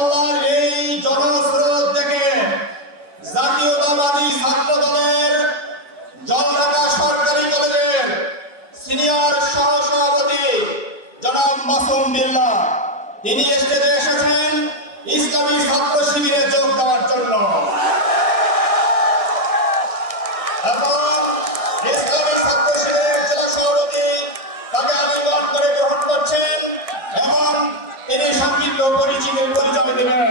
মহল্লার এই জনস্রোত দেখে জাতীয়তাবাদী ছাত্র দলের জলঢাকা সরকারি কলেজের সিনিয়র সহসভাপতি জনাব মাসুম বিল্লাহ তিনি স্টেজে এসেছেন ইসলামী ছাত্র শিবিরে যোগ দেওয়ার জন্য। ইসলামী ছাত্র শিবিরের জেলা সভাপতি তাকে আলিঙ্গন করে গ্রহণ করছেন এবং তিনি সংক্ষিপ্ত পরিচয় দেবেন।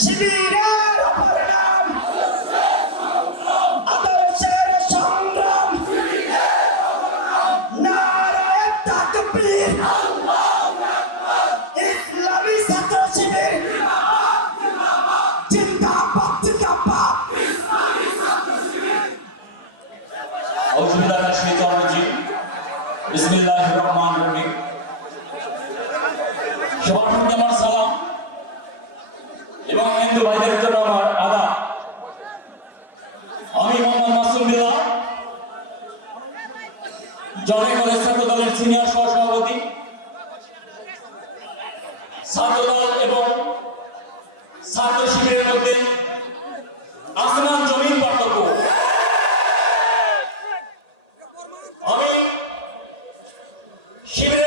শিবিরের অপরাধ আদর্শের সংগ্রাম নারায়ে তাকবীর ইসলামী ছাত্র শিবির জিন্দাবাদ জিন্দাবাদ। আউযু বিল্লাহি মিনাশ শাইতানির রাজীম। বিসমিল্লাহির রহমানির রহিম। সবার প্রতি আমার সালাম এবং হিন্দু ভাইদের জন্য আমার আদাব। আমি মোহাম্মদ মাসুম বিল্লাহ, জনতা কলেজ ছাত্র দলের সিনিয়র সহসভাপতি। ছাত্র দল এবং ছাত্র শিবিরের মধ্যে আসমান জমিন পার্থক্য। আমি শিবিরের